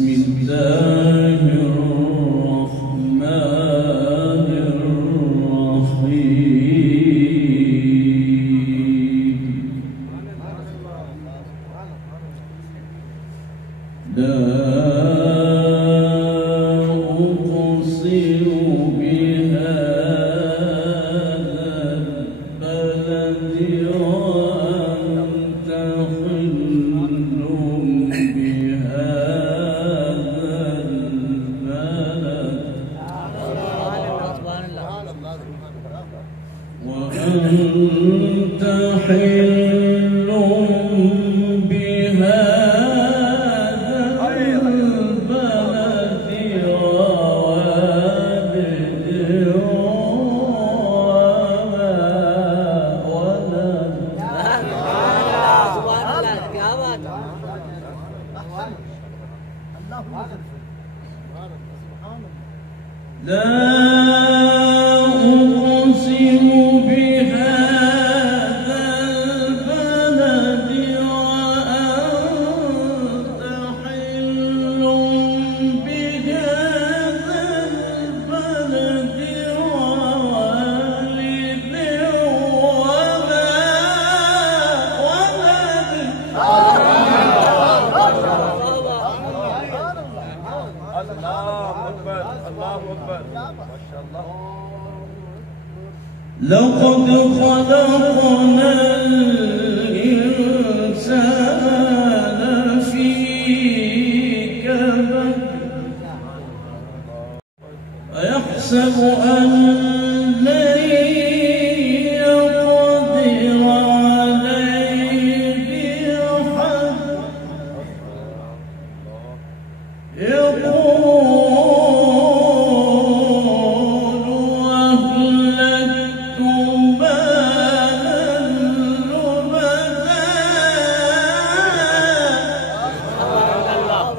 بسم الله الرحمن الرحيم. لا أقسم بهذا البلد وأنت حل بهذا البلد وأنت حل بهذا البلد ووالد وما ولد. سبحان الله क्या बात है। لا أقسم بهذا البلد وأنت حل بهذا البلد ووالد وما ولد. لقد خلقنا الإنسان في كبد أيحسب أن لن يقدر عليه أحد يقول أهلكت مالا لبدا. سبحان الله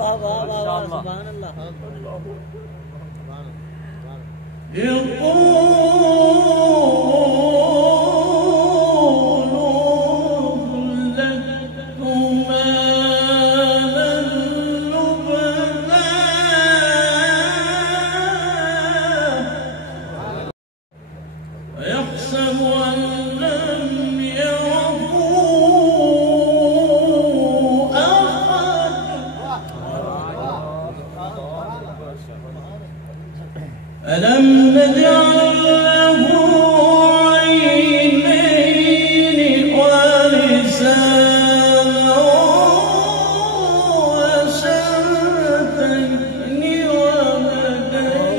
يحسب أن لم يره أحد ألم نجعل له عينين ولسانا وشفتين وهديناه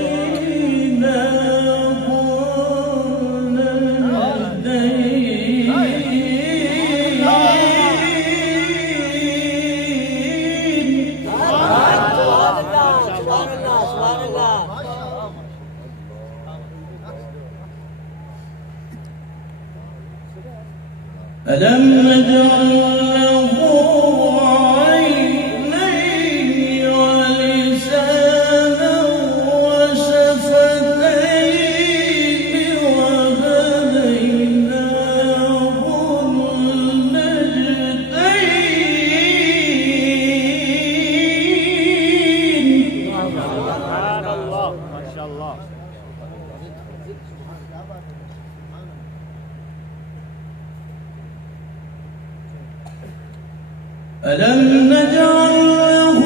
ألم نجعل له عينين ولسانا وشفتين وهديناه النجدين. سبحان الله ما شاء الله. ألم نجعل له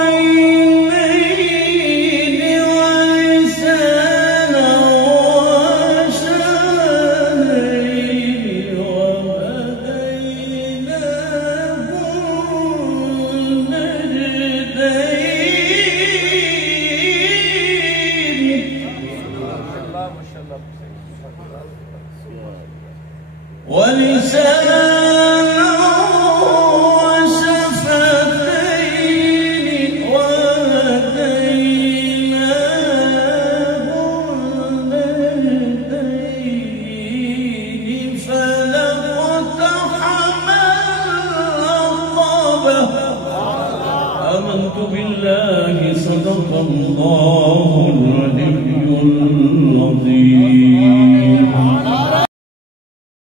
عينين ولسانا وشفتين وهديناه النجدين. ولسانا